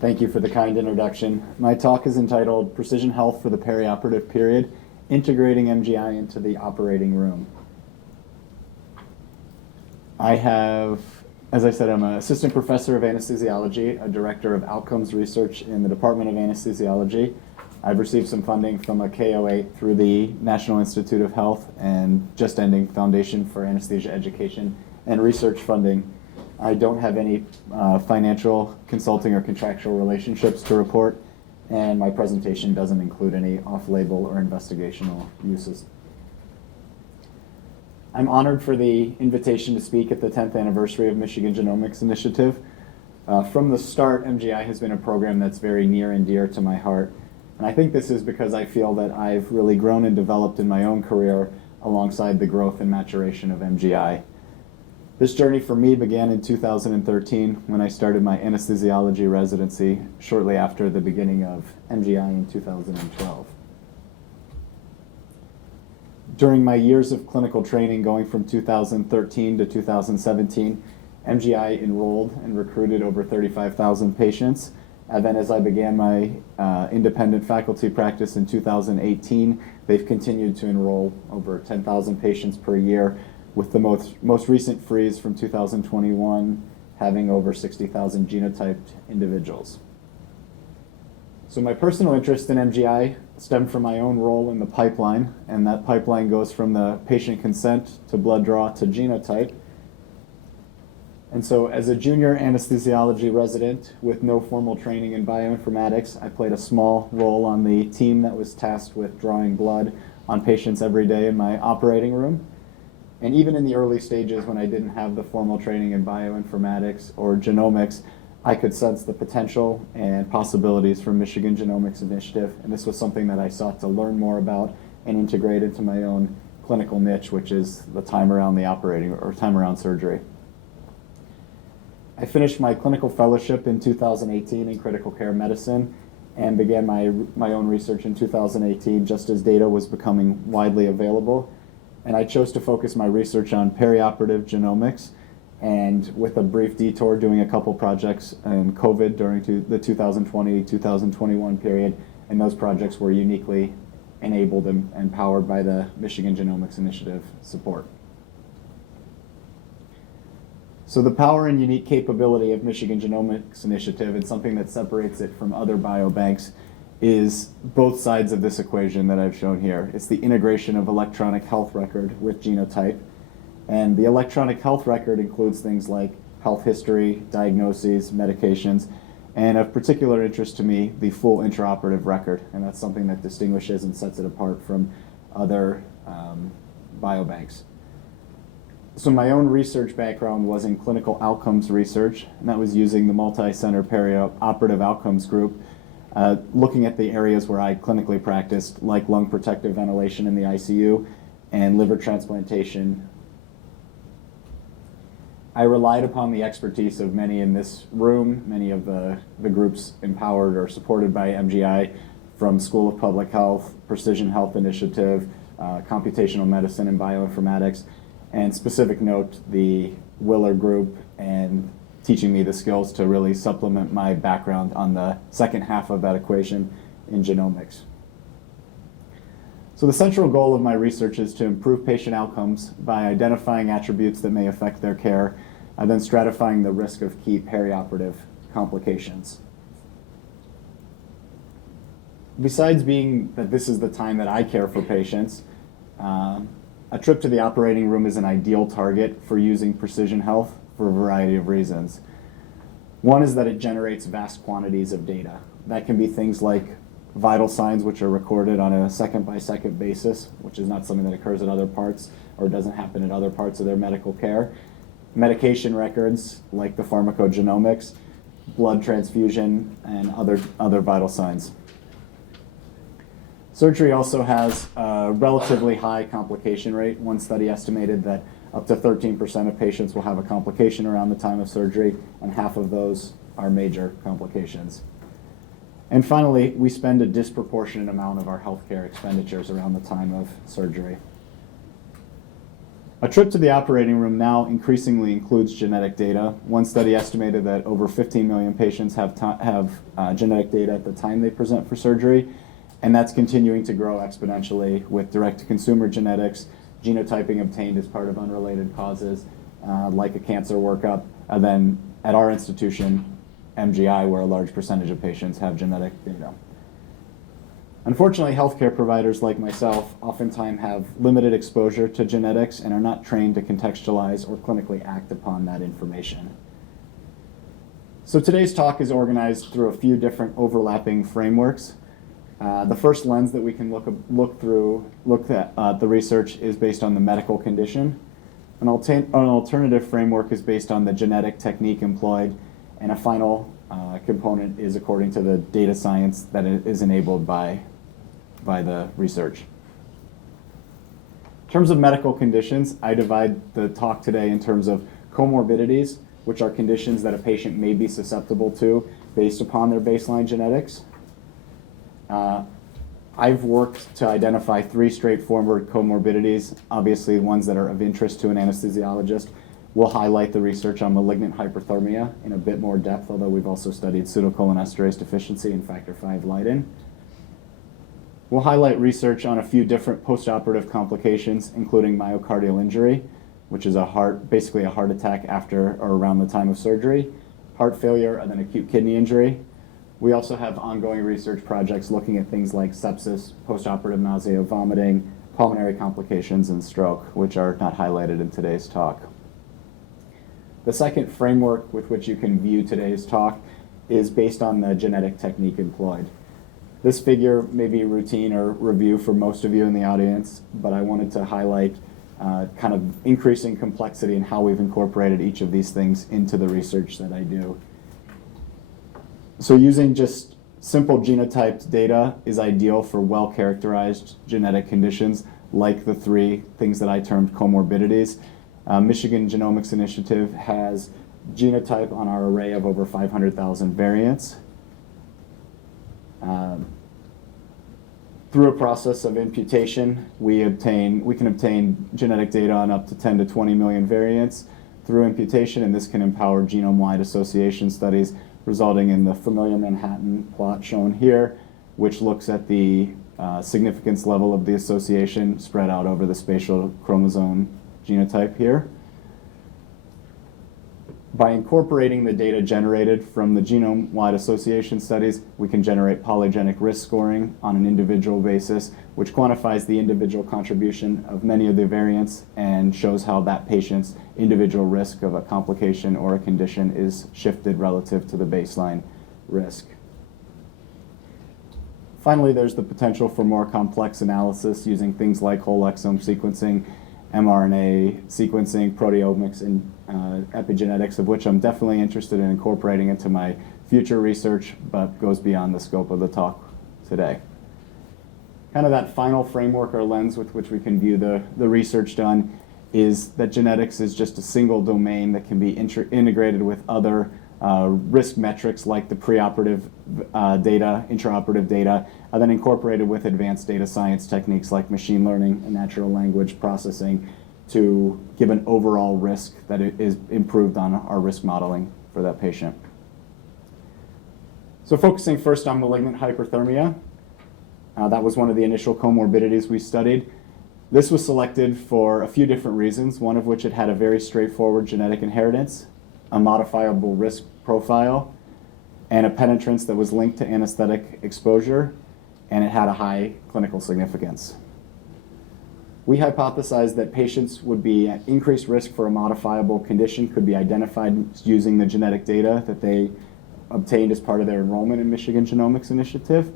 Thank you for the kind introduction. My talk is entitled Precision Health for the Perioperative Period, Integrating MGI into the Operating Room. As I said, I'm an assistant professor of anesthesiology, a director of outcomes research in the Department of Anesthesiology. I've received some funding from a KO8 through the National Institute of Health and just ending Foundation for Anesthesia Education and Research funding. I don't have any financial, consulting, or contractual relationships to report, and my presentation doesn't include any off-label or investigational uses. I'm honored for the invitation to speak at the 10th anniversary of Michigan Genomics Initiative. From the start, MGI has been a program that's very near and dear to my heart, and I think this is because I feel that I've really grown and developed in my own career alongside the growth and maturation of MGI. This journey for me began in 2013 when I started my anesthesiology residency shortly after the beginning of MGI in 2012. During my years of clinical training going from 2013 to 2017, MGI enrolled and recruited over 35,000 patients. And then as I began my independent faculty practice in 2018, they've continued to enroll over 10,000 patients per year, with the most recent freeze from 2021 having over 60,000 genotyped individuals. So my personal interest in MGI stemmed from my own role in the pipeline, and that pipeline goes from the patient consent to blood draw to genotype. And so as a junior anesthesiology resident with no formal training in bioinformatics, I played a small role on the team that was tasked with drawing blood on patients every day in my operating room. And even in the early stages when I didn't have the formal training in bioinformatics or genomics, I could sense the potential and possibilities from Michigan Genomics Initiative, and this was something that I sought to learn more about and integrate into my own clinical niche, which is the time around the operating or time around surgery. I finished my clinical fellowship in 2018 in critical care medicine and began my own research in 2018 just as data was becoming widely available. And I chose to focus my research on perioperative genomics, and with a brief detour doing a couple projects in COVID during the 2020-2021 period, and those projects were uniquely enabled and powered by the Michigan Genomics Initiative support. So the power and unique capability of Michigan Genomics Initiative, and something that separates it from other biobanks, is both sides of this equation that I've shown here. It's the integration of electronic health record with genotype. And the electronic health record includes things like health history, diagnoses, medications, and of particular interest to me, the full intraoperative record. And that's something that distinguishes and sets it apart from other biobanks. So my own research background was in clinical outcomes research, and that was using the multi-center perioperative outcomes group, looking at the areas where I clinically practiced, like lung protective ventilation in the ICU and liver transplantation. I relied upon the expertise of many in this room, many of the groups empowered or supported by MGI, from School of Public Health, Precision Health Initiative, Computational Medicine and Bioinformatics, and specific note, the Willer Group, and teaching me the skills to really supplement my background on the second half of that equation in genomics. So the central goal of my research is to improve patient outcomes by identifying attributes that may affect their care, and then stratifying the risk of key perioperative complications. Besides being that this is the time that I care for patients, a trip to the operating room is an ideal target for using precision health for a variety of reasons. One is that it generates vast quantities of data. That can be things like vital signs, which are recorded on a second-by-second basis, which is not something that occurs at other parts or doesn't happen at other parts of their medical care. Medication records, like the pharmacogenomics, blood transfusion, and other vital signs. Surgery also has a relatively high complication rate. One study estimated that up to 13% of patients will have a complication around the time of surgery, and half of those are major complications. And finally, we spend a disproportionate amount of our healthcare expenditures around the time of surgery. A trip to the operating room now increasingly includes genetic data. One study estimated that over 15 million patients have genetic data at the time they present for surgery, and that's continuing to grow exponentially with direct-to-consumer genetics, genotyping obtained as part of unrelated causes, like a cancer workup, and then at our institution, MGI, where a large percentage of patients have genetic data. Unfortunately, healthcare providers like myself oftentimes have limited exposure to genetics and are not trained to contextualize or clinically act upon that information. So today's talk is organized through a few different overlapping frameworks. The first lens that we can look at the research is based on the medical condition. An alternative framework is based on the genetic technique employed, and a final component is according to the data science that is enabled by the research. In terms of medical conditions, I divide the talk today in terms of comorbidities, which are conditions that a patient may be susceptible to based upon their baseline genetics. I've worked to identify 3 straightforward comorbidities, obviously ones that are of interest to an anesthesiologist. We'll highlight the research on malignant hyperthermia in a bit more depth, although we've also studied pseudocholinesterase deficiency and factor V Leiden. We'll highlight research on a few different postoperative complications, including myocardial injury, which is basically a heart attack after or around the time of surgery, heart failure, and then acute kidney injury. We also have ongoing research projects looking at things like sepsis, postoperative nausea, vomiting, pulmonary complications, and stroke, which are not highlighted in today's talk. The second framework with which you can view today's talk is based on the genetic technique employed. This figure may be routine or review for most of you in the audience, but I wanted to highlight kind of increasing complexity in how we've incorporated each of these things into the research that I do. So using just simple genotyped data is ideal for well-characterized genetic conditions like the 3 things that I termed comorbidities. Michigan Genomics Initiative has genotype on our array of over 500,000 variants. Through a process of imputation, we can obtain genetic data on up to 10 to 20 million variants through imputation, and this can empower genome-wide association studies, resulting in the familiar Manhattan plot shown here, which looks at the significance level of the association spread out over the spatial chromosome genotype here. By incorporating the data generated from the genome-wide association studies, we can generate polygenic risk scoring on an individual basis, which quantifies the individual contribution of many of the variants and shows how that patient's individual risk of a complication or a condition is shifted relative to the baseline risk. Finally, there's the potential for more complex analysis using things like whole exome sequencing, mRNA sequencing, proteomics, and epigenetics, of which I'm definitely interested in incorporating into my future research, but goes beyond the scope of the talk today. Kind of that final framework or lens with which we can view the research done is that genetics is just a single domain that can be integrated with other risk metrics like the preoperative data, intraoperative data, and then incorporated with advanced data science techniques like machine learning and natural language processing to give an overall risk that is improved on our risk modeling for that patient. So focusing first on malignant hyperthermia, that was one of the initial comorbidities we studied. This was selected for a few different reasons, one of which it had a very straightforward genetic inheritance, a modifiable risk profile, and a penetrance that was linked to anesthetic exposure, and it had a high clinical significance. We hypothesized that patients would be at increased risk for a modifiable condition could be identified using the genetic data that they obtained as part of their enrollment in Michigan Genomics Initiative.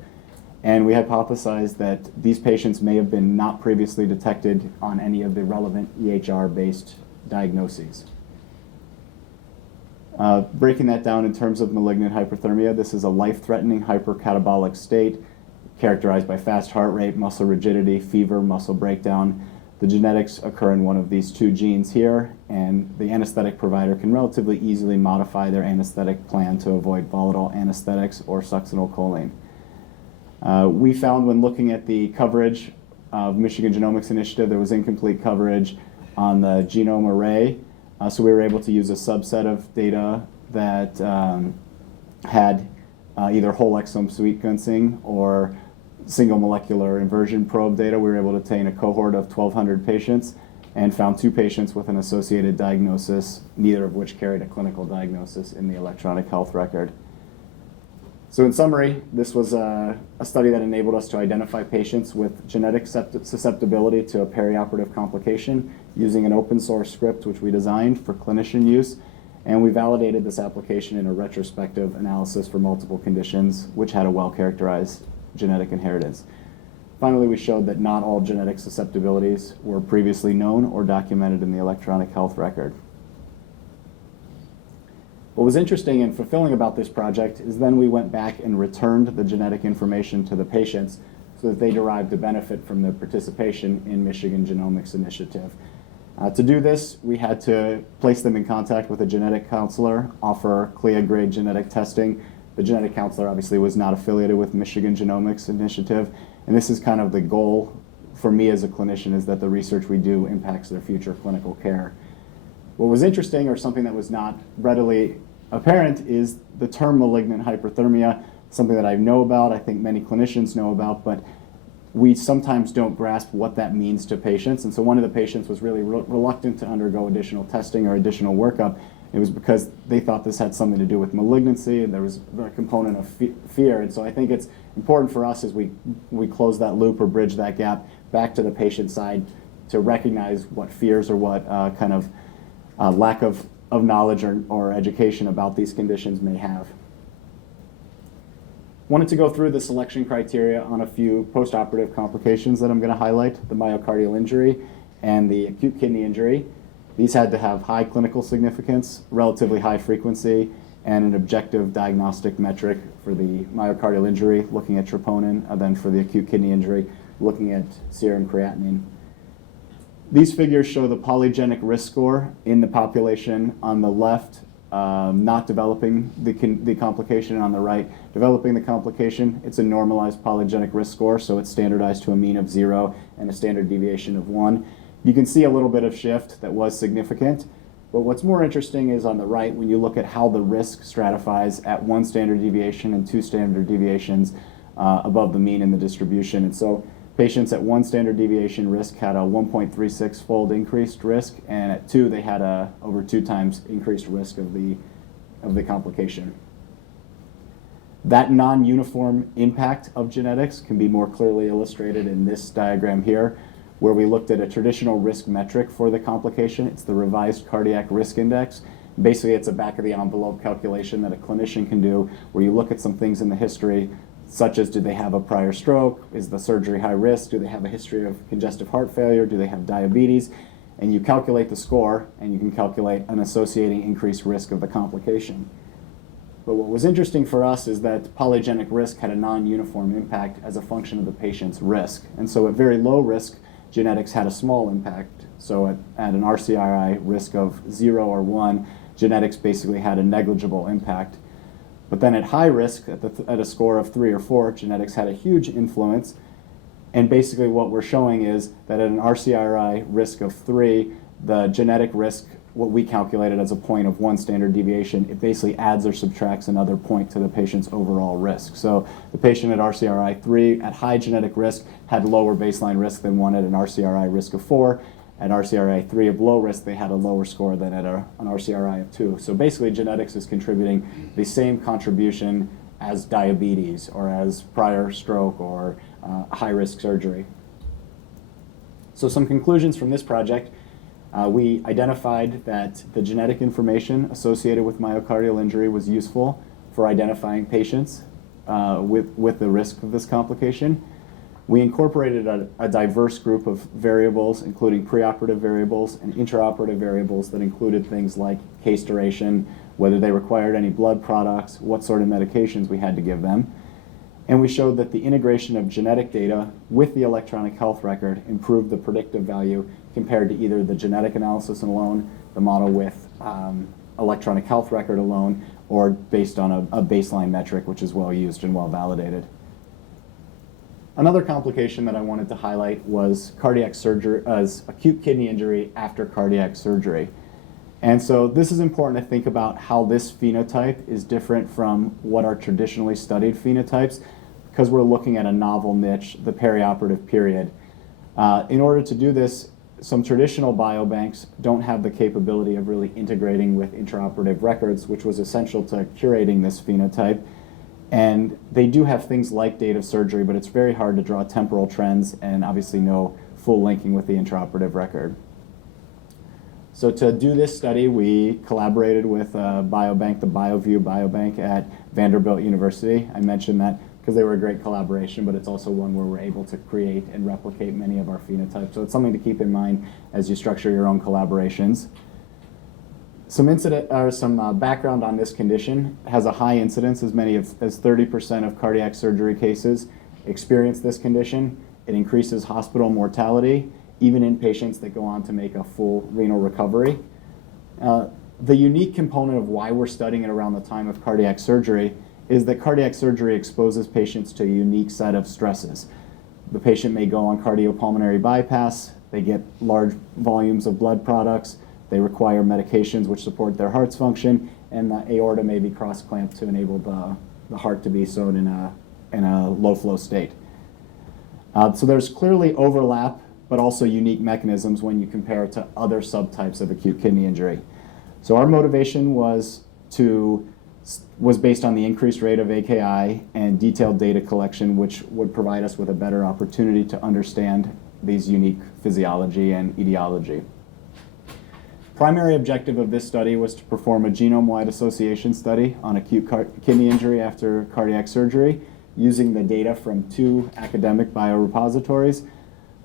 And we hypothesized that these patients may have been not previously detected on any of the relevant EHR-based diagnoses. Breaking that down in terms of malignant hyperthermia, this is a life-threatening hypercatabolic state characterized by fast heart rate, muscle rigidity, fever, muscle breakdown. The genetics occur in one of these 2 genes here, and the anesthetic provider can relatively easily modify their anesthetic plan to avoid volatile anesthetics or succinylcholine. We found when looking at the coverage of Michigan Genomics Initiative, there was incomplete coverage on the genome array. So we were able to use a subset of data that had either whole exome sequencing or single molecular inversion probe data. We were able to obtain a cohort of 1,200 patients and found 2 patients with an associated diagnosis, neither of which carried a clinical diagnosis in the electronic health record. So in summary, this was a study that enabled us to identify patients with genetic susceptibility to a perioperative complication using an open source script which we designed for clinician use, and we validated this application in a retrospective analysis for multiple conditions which had a well-characterized genetic inheritance. Finally, we showed that not all genetic susceptibilities were previously known or documented in the electronic health record. What was interesting and fulfilling about this project is then we went back and returned the genetic information to the patients so that they derived a benefit from their participation in Michigan Genomics Initiative. To do this, we had to place them in contact with a genetic counselor, offer CLIA-grade genetic testing. The genetic counselor obviously was not affiliated with Michigan Genomics Initiative, and this is kind of the goal for me as a clinician, is that the research we do impacts their future clinical care. What was interesting, or something that was not readily apparent, is the term malignant hyperthermia, something that I know about, I think many clinicians know about, but we sometimes don't grasp what that means to patients. And so one of the patients was really reluctant to undergo additional testing or additional workup. It was because they thought this had something to do with malignancy, and there was a component of fear. And so I think it's important for us as we close that loop or bridge that gap back to the patient side to recognize what fears or what kind of lack of knowledge or education about these conditions may have. Wanted to go through the selection criteria on a few postoperative complications that I'm going to highlight: the myocardial injury and the acute kidney injury. These had to have high clinical significance, relatively high frequency, and an objective diagnostic metric. For the myocardial injury, looking at troponin, and then for the acute kidney injury, looking at serum creatinine. These figures show the polygenic risk score in the population on the left, not developing the complication, and on the right, developing the complication. It's a normalized polygenic risk score, so it's standardized to a mean of 0 and a standard deviation of 1. You can see a little bit of shift that was significant, but what's more interesting is on the right, when you look at how the risk stratifies at 1 standard deviation and 2 standard deviations above the mean in the distribution. And so patients at 1 standard deviation risk had a 1.36-fold increased risk, and at 2 they had a over 2 times increased risk of the complication. That non-uniform impact of genetics can be more clearly illustrated in this diagram here, where we looked at a traditional risk metric for the complication. It's the revised cardiac risk index. Basically, it's a back-of-the-envelope calculation that a clinician can do, where you look at some things in the history, such as, do they have a prior stroke? Is the surgery high risk? Do they have a history of congestive heart failure? Do they have diabetes? And you calculate the score, and you can calculate an associating increased risk of the complication. But what was interesting for us is that polygenic risk had a non-uniform impact as a function of the patient's risk. And so at very low risk, genetics had a small impact. So at an RCRI risk of 0 or 1, genetics basically had a negligible impact. But then at high risk, at a score of 3 or 4, genetics had a huge influence. And basically what we're showing is that at an RCRI risk of 3, the genetic risk, what we calculated as a point of 1 standard deviation, it basically adds or subtracts another point to the patient's overall risk. So the patient at RCRI 3 at high genetic risk had lower baseline risk than one at an RCRI risk of 4. At RCRI 3 of low risk, they had a lower score than at an RCRI of 2. So basically genetics is contributing the same contribution as diabetes or as prior stroke or high-risk surgery. So some conclusions from this project. We identified that the genetic information associated with myocardial injury was useful for identifying patients with the risk of this complication. We incorporated a diverse group of variables, including preoperative variables and intraoperative variables that included things like case duration, whether they required any blood products, what sort of medications we had to give them. And we showed that the integration of genetic data with the electronic health record improved the predictive value compared to either the genetic analysis alone, the model with electronic health record alone, or based on a baseline metric, which is well used and well validated. Another complication that I wanted to highlight was cardiac surgery, as acute kidney injury after cardiac surgery. And so this is important to think about how this phenotype is different from what are traditionally studied phenotypes, because we're looking at a novel niche, the perioperative period. In order to do this, some traditional biobanks don't have the capability of really integrating with intraoperative records, which was essential to curating this phenotype. And they do have things like date of surgery, but it's very hard to draw temporal trends and obviously no full linking with the intraoperative record. So to do this study, we collaborated with a biobank, the BioView biobank at Vanderbilt University. I mentioned that because they were a great collaboration, but it's also one where we're able to create and replicate many of our phenotypes. So it's something to keep in mind as you structure your own collaborations. Some background on this condition. It has a high incidence, as many as 30% of cardiac surgery cases experience this condition. It increases hospital mortality, even in patients that go on to make a full renal recovery. The unique component of why we're studying it around the time of cardiac surgery is that cardiac surgery exposes patients to a unique set of stresses. The patient may go on cardiopulmonary bypass, they get large volumes of blood products, they require medications which support their heart's function, and the aorta may be cross-clamped to enable the heart to be sewn in a low-flow state. So there's clearly overlap, but also unique mechanisms when you compare it to other subtypes of acute kidney injury. So our motivation was based on the increased rate of AKI and detailed data collection, which would provide us with a better opportunity to understand these unique physiology and etiology. Primary objective of this study was to perform a genome-wide association study on acute kidney injury after cardiac surgery using the data from 2 academic biorepositories.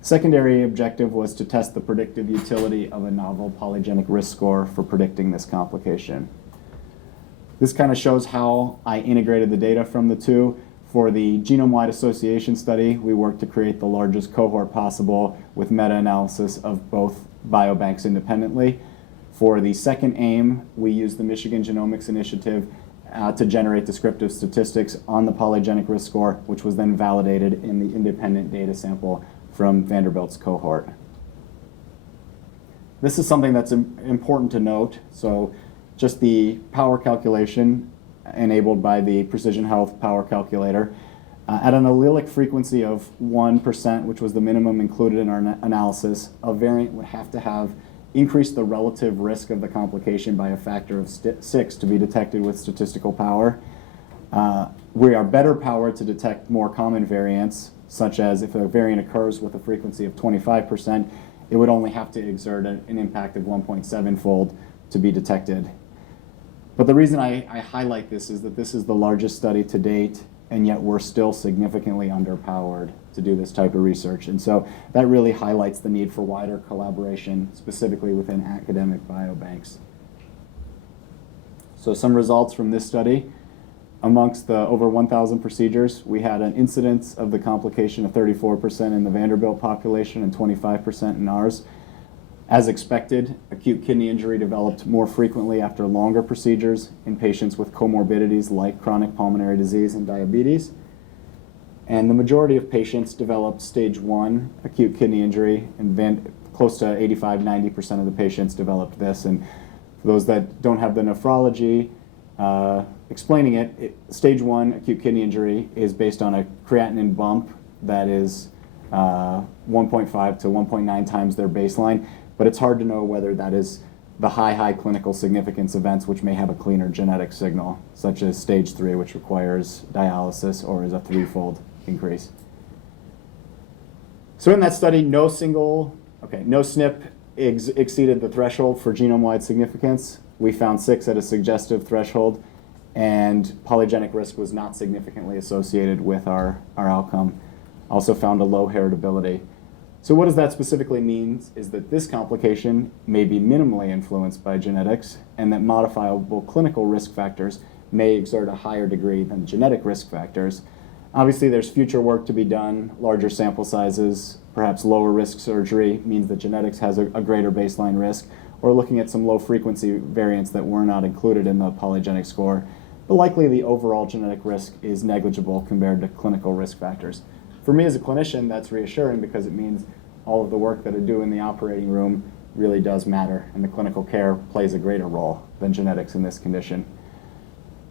Secondary objective was to test the predictive utility of a novel polygenic risk score for predicting this complication. This kind of shows how I integrated the data from the 2. For the genome-wide association study, we worked to create the largest cohort possible with meta-analysis of both biobanks independently. For the second aim, we used the Michigan Genomics Initiative to generate descriptive statistics on the polygenic risk score, which was then validated in the independent data sample from Vanderbilt's cohort. This is something that's important to note. So just the power calculation enabled by the Precision Health Power Calculator. At an allelic frequency of 1%, which was the minimum included in our analysis, a variant would have to have increased the relative risk of the complication by a factor of 6 to be detected with statistical power. We are better powered to detect more common variants, such as if a variant occurs with a frequency of 25%, it would only have to exert an impact of 1.7-fold to be detected. But the reason I highlight this is that this is the largest study to date, and yet we're still significantly underpowered to do this type of research. And so that really highlights the need for wider collaboration, specifically within academic biobanks. So some results from this study. Amongst the over 1,000 procedures, we had an incidence of the complication of 34% in the Vanderbilt population and 25% in ours. As expected, acute kidney injury developed more frequently after longer procedures in patients with comorbidities like chronic pulmonary disease and diabetes. And the majority of patients developed stage 1 acute kidney injury, and close to 85-90% of the patients developed this. And for those that don't have the nephrology explaining it, stage 1 acute kidney injury is based on a creatinine bump that is 1.5 to 1.9 times their baseline. But it's hard to know whether that is the high clinical significance events which may have a cleaner genetic signal, such as stage 3, which requires dialysis or is a 3-fold increase. So in that study, no SNP exceeded the threshold for genome-wide significance. We found 6 at a suggestive threshold, and polygenic risk was not significantly associated with our outcome. Also found a low heritability. So what does that specifically mean is that this complication may be minimally influenced by genetics, and that modifiable clinical risk factors may exert a higher degree than genetic risk factors. Obviously, there's future work to be done, larger sample sizes, perhaps lower risk surgery means that genetics has a greater baseline risk, or looking at some low frequency variants that were not included in the polygenic score. But likely the overall genetic risk is negligible compared to clinical risk factors. for me as a clinician, that's reassuring because it means all of the work that I do in the operating room really does matter, and the clinical care plays a greater role than genetics in this condition.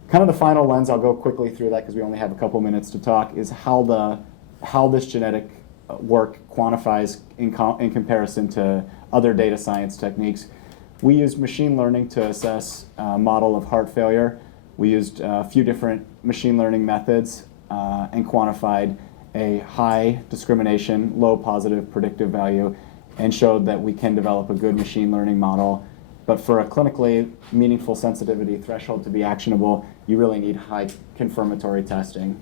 Kind of the final lens, I'll go quickly through that because we only have a couple minutes to talk, is how this genetic work quantifies in comparison to other data science techniques. We used machine learning to assess a model of heart failure. We used a few different machine learning methods and quantified a high discrimination, low positive predictive value, and showed that we can develop a good machine learning model. But for a clinically meaningful sensitivity threshold to be actionable, you really need high confirmatory testing.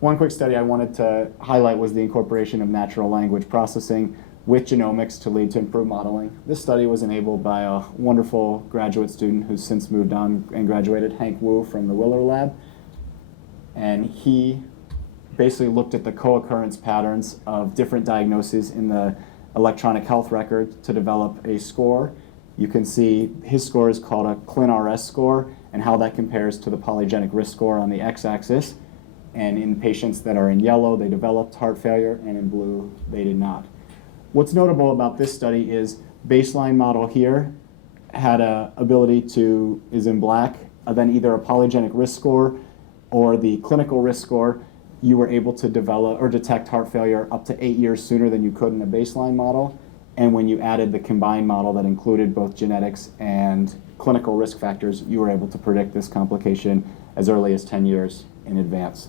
One quick study I wanted to highlight was the incorporation of natural language processing with genomics to lead to improved modeling. This study was enabled by a wonderful graduate student who's since moved on and graduated, Hank Wu from the Willer Lab. And he basically looked at the co-occurrence patterns of different diagnoses in the electronic health record to develop a score. You can see his score is called a ClinRS score and how that compares to the polygenic risk score on the x-axis. And in patients that are in yellow, they developed heart failure, and in blue, they did not. What's notable about this study is baseline model here had a ability to, is in black, then either a polygenic risk score or the clinical risk score. You were able to develop or detect heart failure up to 8 years sooner than you could in a baseline model. And when you added the combined model that included both genetics and clinical risk factors, you were able to predict this complication as early as 10 years in advance.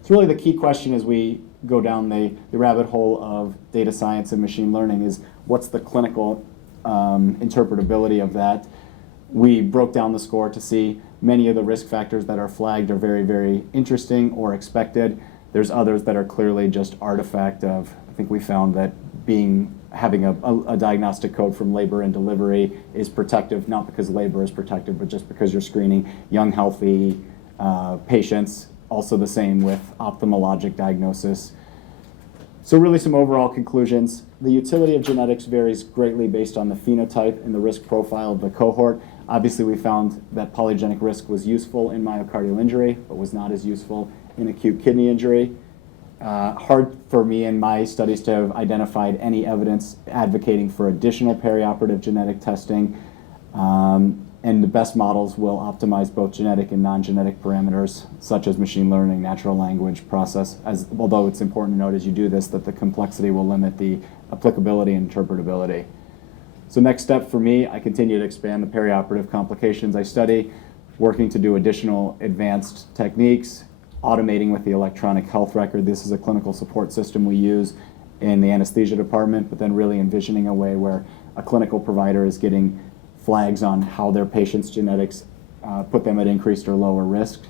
It's really the key question as we go down the rabbit hole of data science and machine learning is what's the clinical interpretability of that. We broke down the score to see many of the risk factors that are flagged are very, very interesting or expected. There's others that are clearly just artifact of, I think we found that having a diagnostic code from labor and delivery is protective, not because labor is protective, but just because you're screening young, healthy patients. Also the same with ophthalmologic diagnosis. So really some overall conclusions. The utility of genetics varies greatly based on the phenotype and the risk profile of the cohort. Obviously we found that polygenic risk was useful in myocardial injury, but was not as useful in acute kidney injury. Hard for me in my studies to have identified any evidence advocating for additional perioperative genetic testing. And the best models will optimize both genetic and non-genetic parameters, such as machine learning, natural language process, although it's important to note as you do this that the complexity will limit the applicability and interpretability. So next step for me, I continue to expand the perioperative complications I study, working to do additional advanced techniques, automating with the electronic health record. This is a clinical support system we use in the anesthesia department, but then really envisioning a way where a clinical provider is getting flags on how their patient's genetics put them at increased or lower risk.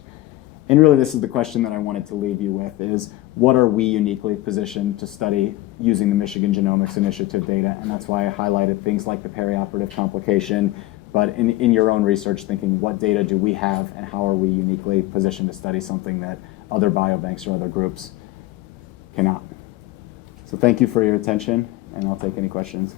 And really this is the question that I wanted to leave you with is, what are we uniquely positioned to study using the Michigan Genomics Initiative data? And that's why I highlighted things like the perioperative complication, but in your own research thinking, what data do we have and how are we uniquely positioned to study something that other biobanks or other groups cannot? So thank you for your attention, and I'll take any questions.